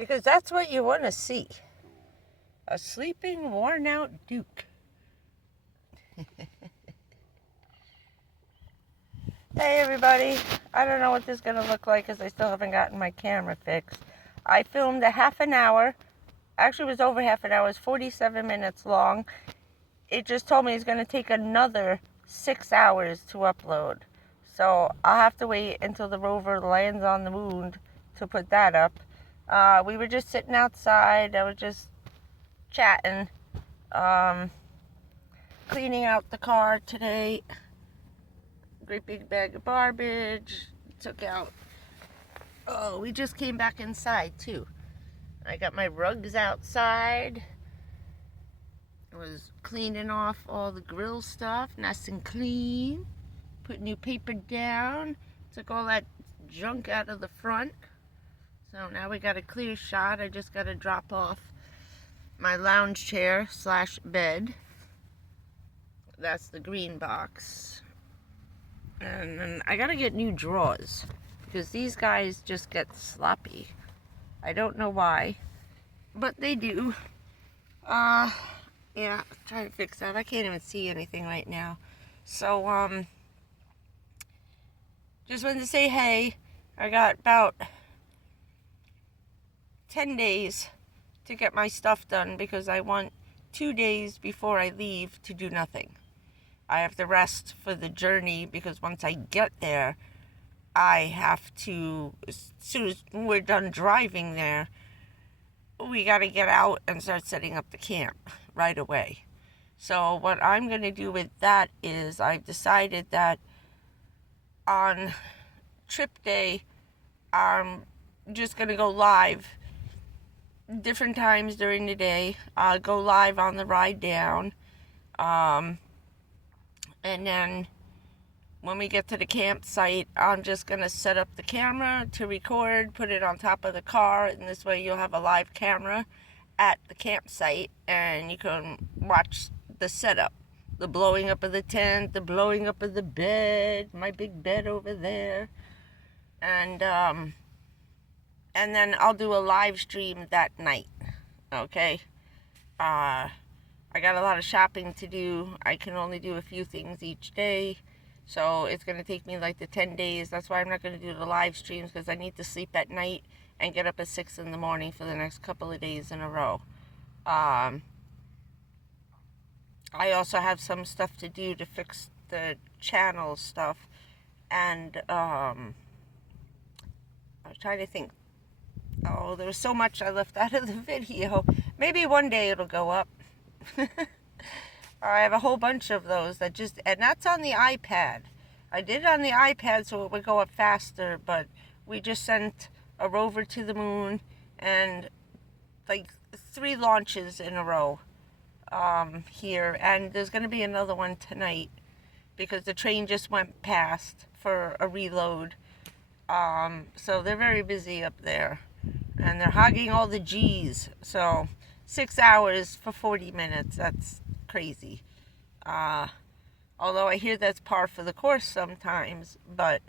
Because that's what you want to see. A sleeping, worn-out Duke. Hey everybody, I don't know what this is going to look like because I still haven't gotten my camera fixed. I filmed a half an hour. Actually, it was over half an hour. It was 47 minutes long. It just told me it's going to take another 6 hours to upload. So I'll have to wait until the rover lands on the moon to put that up. We were just sitting outside. I was just chatting, cleaning out the car today. Great big bag of garbage. Took out. Oh, we just came back inside too. I got my rugs outside. I was cleaning off all the grill stuff, nice and clean. Put new paper down. Took all that junk out of the front. So now we got a clear shot. I just got to drop off my lounge chair / bed. That's the green box. And then I got to get new drawers because these guys just get sloppy. I don't know why, but they do. Yeah, try to fix that. I can't even see anything right now. So, just wanted to say hey. I got about 10 days to get my stuff done because I want 2 days before I leave to do nothing. I have to rest for the journey because once I get there, I have to, as soon as we're done driving there, we got to get out and start setting up the camp right away. So what I'm going to do with that is I've decided that on trip day, I'm just going to go live different times during the day. I'll go live on the ride down. And then when we get to the campsite, I'm just going to set up the camera to record, put it on top of the car, and this way you'll have a live camera at the campsite, and you can watch the setup. The blowing up of the tent, the blowing up of the bed, my big bed over there. And then I'll do a live stream that night, okay? I got a lot of shopping to do. I can only do a few things each day. So it's going to take me like the 10 days. That's why I'm not going to do the live streams because I need to sleep at night and get up at 6 in the morning for the next couple of days in a row. I also have some stuff to do to fix the channel stuff. And I was trying to think. Oh, there was so much I left out of the video. Maybe one day it'll go up. I have a whole bunch of those that and that's on the iPad. I did it on the iPad so it would go up faster, but we just sent a rover to the moon and like 3 launches in a row here, and there's going to be another one tonight because the train just went past for a reload. So they're very busy up there, and they're hogging all the G's. So 6 hours for 40 minutes, that's crazy. Although I hear that's par for the course sometimes, but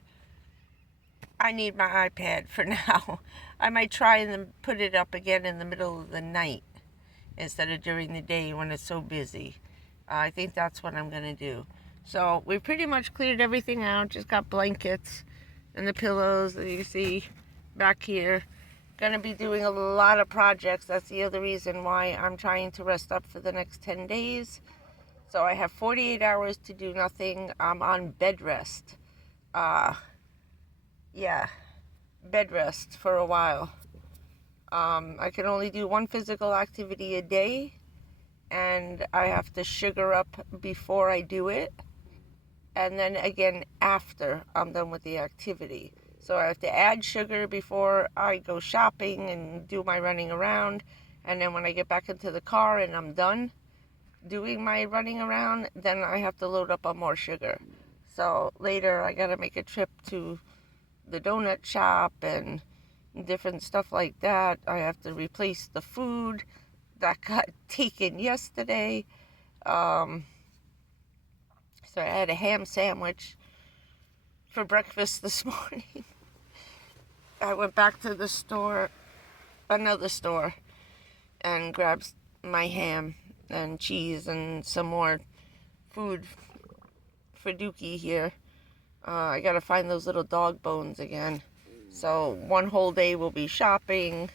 I need my iPad for now. I might try and put it up again in the middle of the night instead of during the day when it's so busy. I think that's what I'm going to do. So we pretty much cleared everything out, just got blankets and the pillows that you see back here. Going to be doing a lot of projects. That's the other reason why I'm trying to rest up for the next 10 days. So I have 48 hours to do nothing. I'm on bed rest. Yeah, bed rest for a while. I can only do 1 physical activity a day, and I have to sugar up before I do it, and then again after I'm done with the activity. So I have to add sugar before I go shopping and do my running around. And then when I get back into the car and I'm done doing my running around, then I have to load up on more sugar. So later I got to make a trip to the donut shop and different stuff like that. I have to replace the food that got taken yesterday. So I had a ham sandwich for breakfast this morning. I went back to the store another store and grab my ham and cheese and some more food for Dookie here. I gotta find those little dog bones again. So one whole day will be shopping.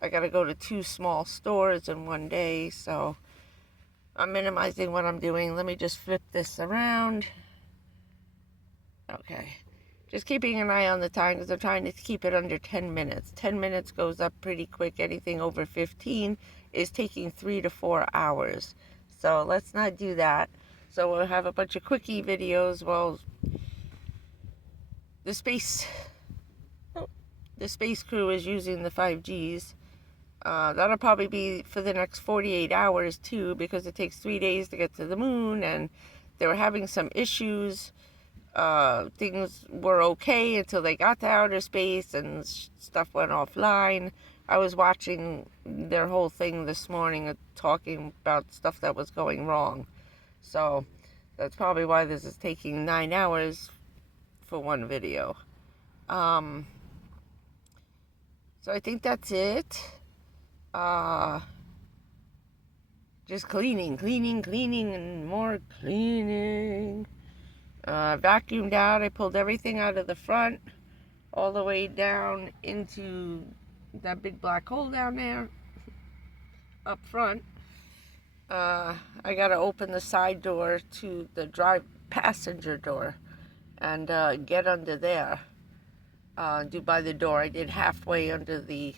I gotta go to 2 small stores in one day, so I'm minimizing what I'm doing. Let me just flip this around. Okay. Just keeping an eye on the time because I'm trying to keep it under 10 minutes. 10 minutes goes up pretty quick. Anything over 15 is taking 3 to 4 hours. So let's not do that. So we'll have a bunch of quickie videos. Well, the space crew is using the 5Gs. That'll probably be for the next 48 hours too, because it takes 3 days to get to the moon, and they were having some issues. Things were okay until they got to outer space and stuff went offline. I was watching their whole thing this morning talking about stuff that was going wrong. So that's probably why this is taking 9 hours for one video. So I think that's it. Just cleaning, and more cleaning. Vacuumed out. I pulled everything out of the front all the way down into that big black hole down there up front. I gotta open the side door to the passenger door and get under there. Do by the door. I did halfway under the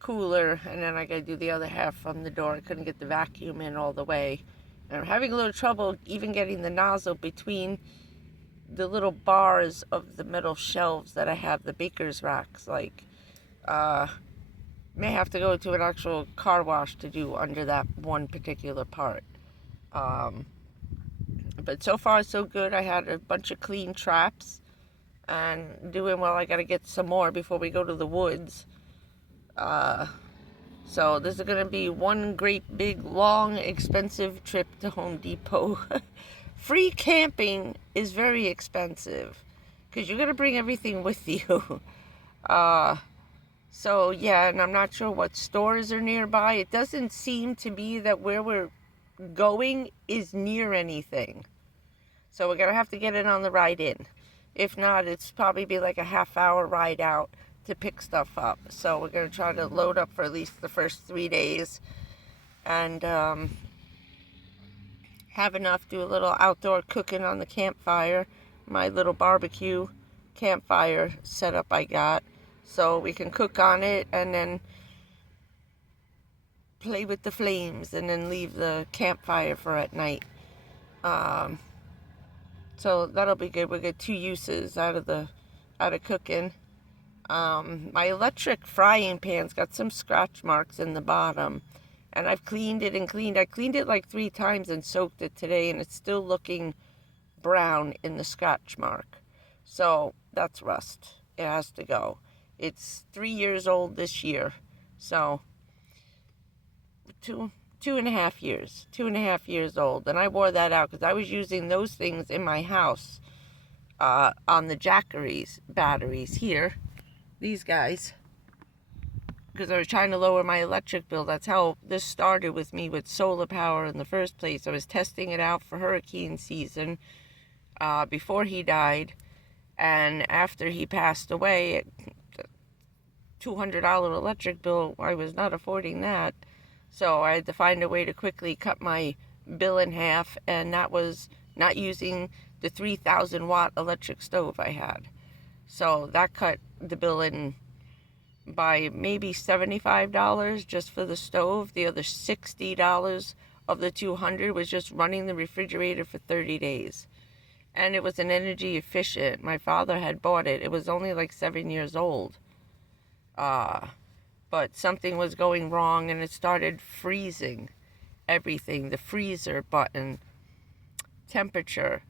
cooler, and then I gotta do the other half from the door. I couldn't get the vacuum in all the way, and I'm having a little trouble even getting the nozzle between the little bars of the metal shelves that I have, the baker's racks. Like, may have to go to an actual car wash to do under that one particular part. But so far so good. I had a bunch of clean traps and doing well. I gotta get some more before we go to the woods. So this is gonna be one great big long expensive trip to Home Depot. Free camping is very expensive because you got to bring everything with you. So yeah, and I'm not sure what stores are nearby. It doesn't seem to be that where we're going is near anything. So we're going to have to get it on the ride in. If not, it's probably be like a half-hour ride out to pick stuff up. So we're going to try to load up for at least the first 3 days and have enough, do a little outdoor cooking on the campfire, my little barbecue campfire setup I got, so we can cook on it and then play with the flames and then leave the campfire for at night. So that'll be good. We'll get 2 uses out of cooking. My electric frying pan's got some scratch marks in the bottom. And I've cleaned it and cleaned. I cleaned it like 3 times and soaked it today, and it's still looking brown in the scratch mark. So that's rust. It has to go. It's 3 years old this year. So 2.5 years. 2.5 years old. And I wore that out because I was using those things in my house on the Jackeries batteries here. These guys. Because I was trying to lower my electric bill. That's how this started with me with solar power in the first place. I was testing it out for hurricane season before he died. And after he passed away, $200 electric bill, I was not affording that. So I had to find a way to quickly cut my bill in half. And that was not using the 3,000 watt electric stove I had. So that cut the bill in by maybe $75 just for the stove. The other $60 of the $200 was just running the refrigerator for 30 days. And it was an energy efficient. My father had bought it. It was only like 7 years old. But something was going wrong and it started freezing everything. The freezer button temperature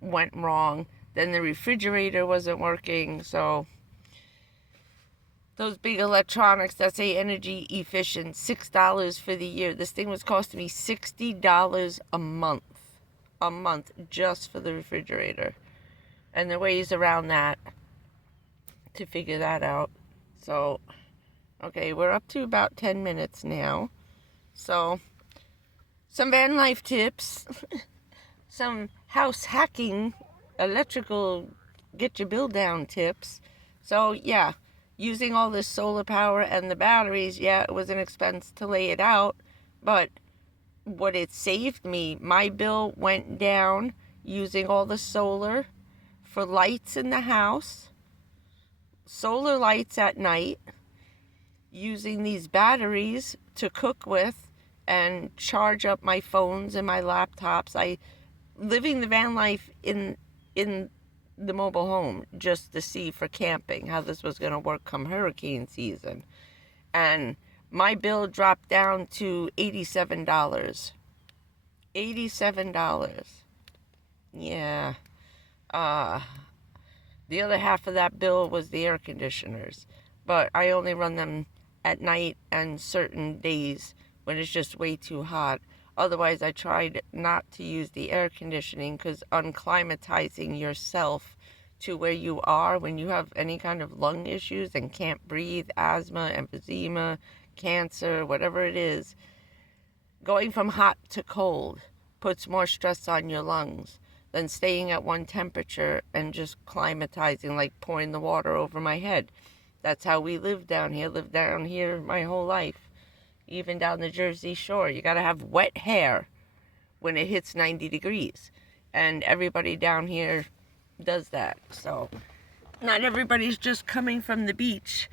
went wrong. Then the refrigerator wasn't working, so those big electronics that say energy efficient, $6 for the year. This thing was costing me $60 a month. A month just for the refrigerator. And there are ways around that to figure that out. So Okay, we're up to about 10 minutes now. So, some van life tips, some house hacking, electrical get your bill down tips. So, yeah, using all this solar power and the batteries, yeah, it was an expense to lay it out, but what it saved me, my bill went down using all the solar for lights in the house, solar lights at night, using these batteries to cook with and charge up my phones and my laptops. I living the van life in the mobile home just to see for camping how this was going to work come hurricane season. And my bill dropped down to $87. $87. Yeah. The other half of that bill was the air conditioners. But I only run them at night and certain days when it's just way too hot. Otherwise, I tried not to use the air conditioning because unclimatizing yourself to where you are when you have any kind of lung issues and can't breathe, asthma, emphysema, cancer, whatever it is, going from hot to cold puts more stress on your lungs than staying at one temperature and just climatizing, like pouring the water over my head. That's how we live down here. Lived down here my whole life. Even down the Jersey Shore. You got to have wet hair when it hits 90 degrees. And everybody down here does that. So, not everybody's just coming from the beach.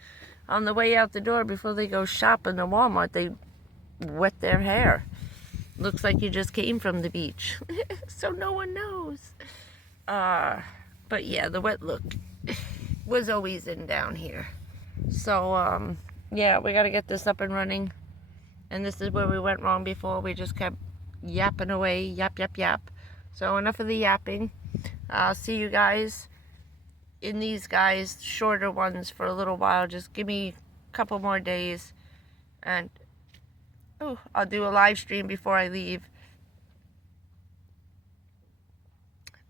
On the way out the door before they go shopping at Walmart, they wet their hair. Looks like you just came from the beach. So no one knows. But yeah, the wet look was always in down here. So, yeah, we got to get this up and running. And this is where we went wrong before. We just kept yapping away. Yap, yap, yap. So enough of the yapping. I'll see you guys in these guys, shorter ones for a little while. Just give me a couple more days. And, I'll do a live stream before I leave.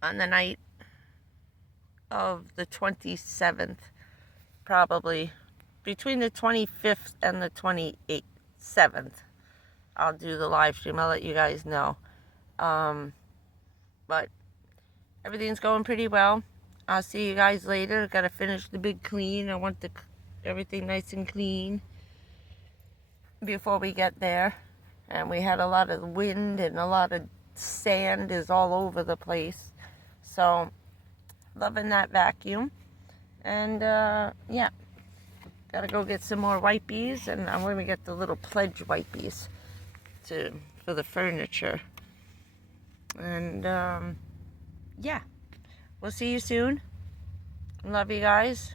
On the night of the 27th. Probably. Between the 25th and the 28th. 7th, I'll do the live stream. I'll let you guys know. But everything's going pretty well. I'll see you guys later. Got to finish the big clean. I want everything nice and clean before we get there. And we had a lot of wind and a lot of sand is all over the place. So, loving that vacuum. And, yeah. Gotta go get some more wipies, and I'm going to get the little pledge wipies for the furniture. And, yeah. We'll see you soon. Love you guys.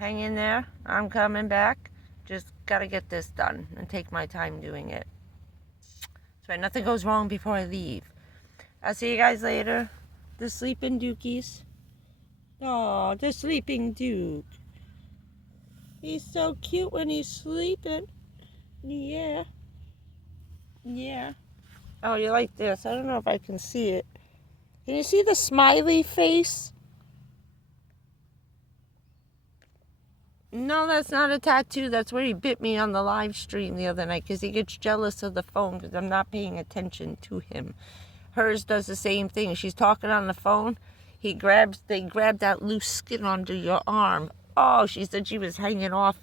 Hang in there. I'm coming back. Just gotta get this done and take my time doing it. So nothing goes wrong before I leave. I'll see you guys later. The sleeping Dukies. Oh, the sleeping Duke. He's so cute when he's sleeping. Yeah. Yeah. Oh, you like this? I don't know if I can see it. Can you see the smiley face? No, that's not a tattoo. That's where he bit me on the live stream the other night because he gets jealous of the phone because I'm not paying attention to him. Hers does the same thing. She's talking on the phone. They grab that loose skin under your arm. Oh, she said she was hanging off.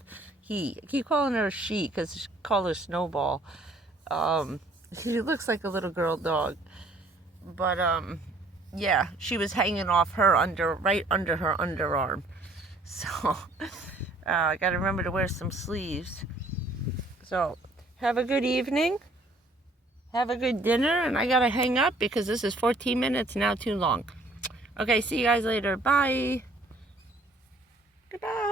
I keep calling her a she because she call her Snowball. She looks like a little girl dog. But, yeah, she was hanging off her right under her underarm. So, I got to remember to wear some sleeves. So, have a good evening. Have a good dinner. And I got to hang up because this is 14 minutes now too long. Okay, see you guys later. Bye. Goodbye.